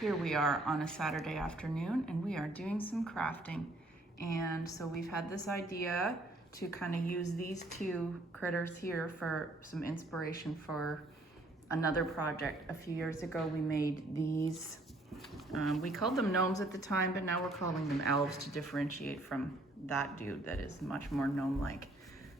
Here we are on a Saturday afternoon and we are doing some crafting. And so we've had this idea to kind of use these two critters here for some inspiration for another project. A few years ago we made these, we called them gnomes at the time, but now we're calling them elves to differentiate from that dude that is much more gnome-like.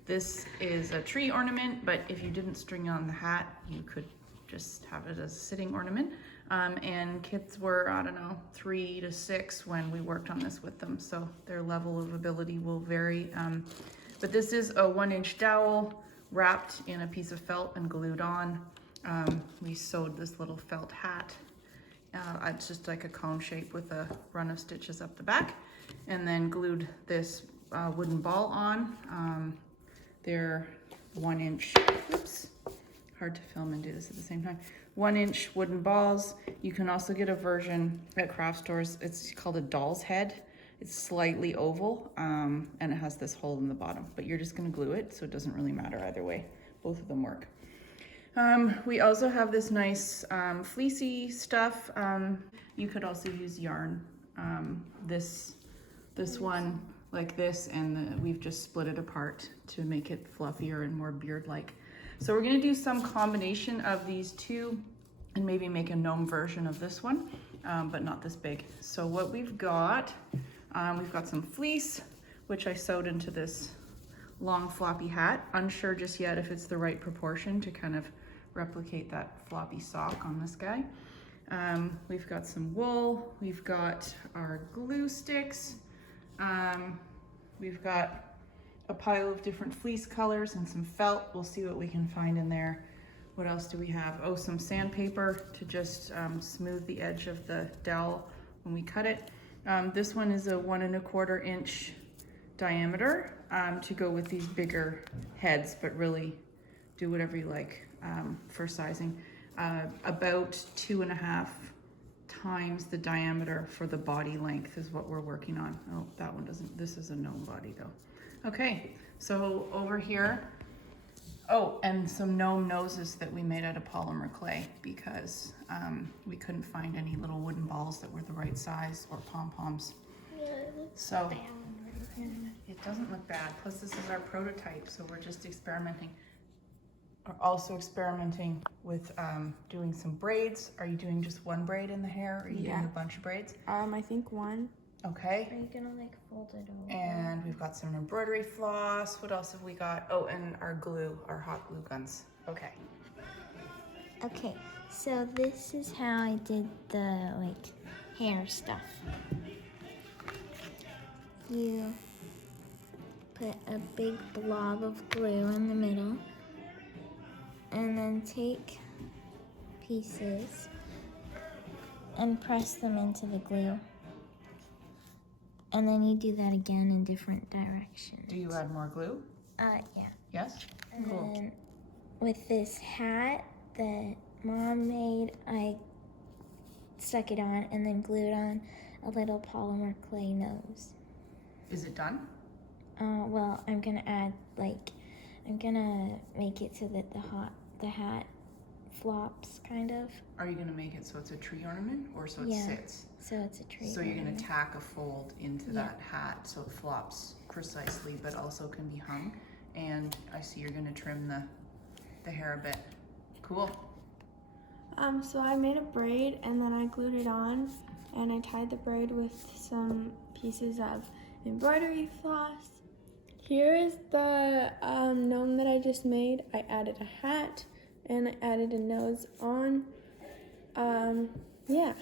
This is a tree ornament, but if you didn't string on the hat, you could just have it as a sitting ornament. And kids were, I don't know, 3 to 6 when we worked on this with them, so their level of ability will vary. But this is a 1-inch dowel wrapped in a piece of felt and glued on. We sewed this little felt hat. It's just like a cone shape with a run of stitches up the back, and then glued this wooden ball on. They're 1-inch, oops, hard to film and do this at the same time. 1-inch wooden balls. You can also get a version at craft stores. It's called a doll's head. It's slightly oval, and it has this hole in the bottom, but you're just gonna glue it, so it doesn't really matter either way. Both of them work. We also have this nice fleecy stuff. You could also use yarn. This one like this, and we've just split it apart to make it fluffier and more beard-like. So we're gonna do some combination of these two and maybe make a gnome version of this one, but not this big. So what we've got some fleece, which I sewed into this long floppy hat. Unsure just yet if it's the right proportion to kind of replicate that floppy sock on this guy. We've got some wool, we've got our glue sticks, we've got a pile of different fleece colors and some felt. We'll see what we can find in there. What else do we have? Oh, some sandpaper to just smooth the edge of the dowel when we cut it. This one is a 1 1/4 inch diameter to go with these bigger heads, but really do whatever you like for sizing. About 2.5 times the diameter for the body length is what we're working on. Oh, that one doesn't, this is a gnome body though. Okay, so over here, oh, and some gnome noses that we made out of polymer clay because we couldn't find any little wooden balls that were the right size or pom-poms. Yeah, it looks so bad. It doesn't look bad. Plus this is our prototype, so we're just experimenting. We're also experimenting with doing some braids. Are you doing just one braid in the hair, or are you doing a bunch of braids? I think one. Okay. Are you gonna like fold it over? And we've got some embroidery floss. What else have we got? Oh, and our glue, our hot glue guns. Okay. Okay, so this is how I did the like hair stuff. You put a big blob of glue in the middle, and then take pieces and press them into the glue. And then you do that again in different directions. Do you add more glue? Yeah. Yes? And Cool. then with this hat that Mom made, I stuck it on and then glued on a little polymer clay nose. Is it done? Well, I'm gonna add I'm gonna make it so that the hat flops kind of. Are you gonna make it so it's a tree ornament or so it sits? So it's a tree. So you're gonna ornament. tack a fold into that hat so it flops precisely, but also can be hung. And I see you're gonna trim the hair a bit. Cool. So I made a braid and then I glued it on, and I tied the braid with some pieces of embroidery floss. Here is the gnome that I just made. I added a hat and I added a nose on. Yeah.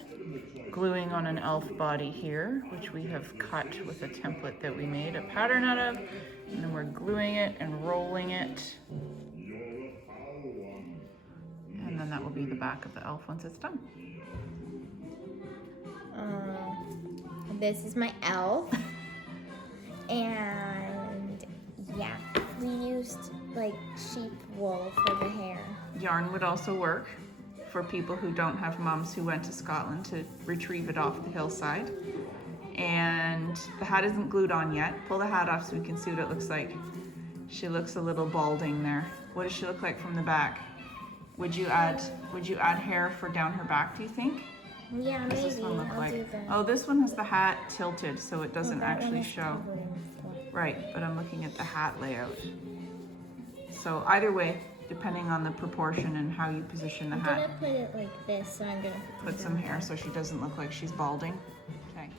Gluing on an elf body here, which we have cut with a template that we made a pattern out of, and then we're gluing it and rolling it. And then that will be the back of the elf once it's done. This is my elf. And yeah, we used like sheep wool for the hair. Yarn would also work for people who don't have moms who went to Scotland to retrieve it off the hillside. And the hat isn't glued on yet. Pull the hat off so we can see what it looks like. She looks a little balding there. What does she look like from the back? Would you add hair for down her back, do you think? Yeah, What does maybe. this one look I'll like? do that. Oh, this one has the hat tilted, so it doesn't That one actually is show. covered in fluff. Right, but I'm looking at the hat layout. So either way, depending on the proportion and how you position the I'm hat, gonna put it like this, so I'm gonna put some hair so she doesn't look like she's balding. Okay.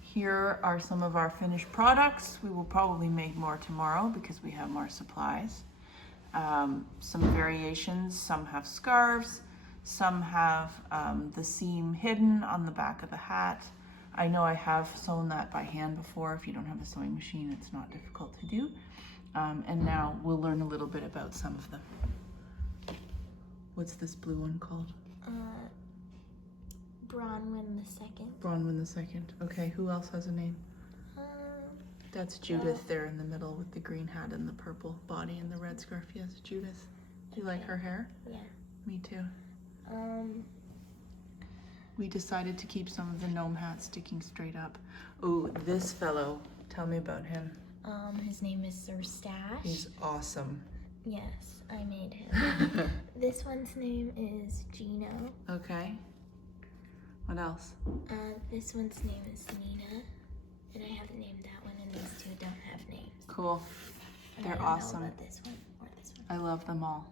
Here are some of our finished products. We will probably make more tomorrow because we have more supplies. Some variations, some have scarves, some have the seam hidden on the back of the hat. I know I have sewn that by hand before. If you don't have a sewing machine, it's not difficult to do. And now we'll learn a little bit about some of them. What's this blue one called? Bronwyn the second. Bronwyn the second. Okay, who else has a name? That's Judith there in the middle with the green hat and the purple body and the red scarf. Yes, Judith. Do you like her hair? Yeah. Me too. We decided to keep some of the gnome hats sticking straight up. Oh, this fellow. Tell me about him. His name is Sir Stash. He's awesome. Yes, I made him. This one's name is Gino. Okay. What else? This one's name is Nina. And I haven't named that one, and these two don't have names. Cool. And They're I don't awesome. know about this one or this one. I love them all.